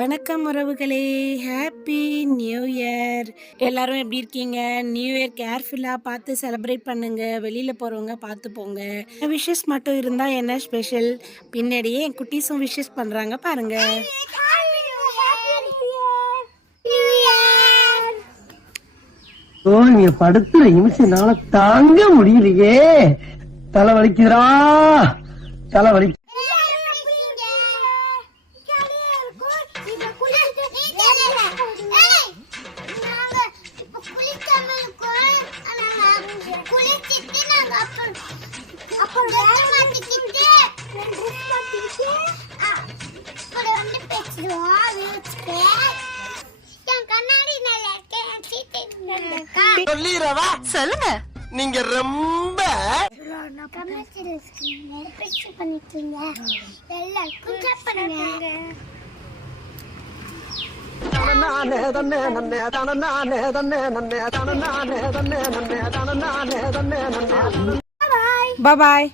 வணக்கம் உறவுகளே, happy new year. எல்லாரும் எப்படி இருக்கீங்க? நியூ இயர் கேர்ஃபுல்லாக பார்த்து செலிப்ரேட் பண்ணுங்க. வெளியில் போகிறவங்க பார்த்து போங்க. விஷஸ் மட்டும் இருந்தால் என்ன ஸ்பெஷல்? பின்னாடியே என் குட்டீஸும் விஷஸ் பண்ணுறாங்க பாருங்க. நீங்க படுத்துற நிமிஷம்னால தாங்க முடியலையே. தலை வலிக்குதுரா, தலை வலி. சொல்லுங்க. நீங்க ரொம்ப பாய்.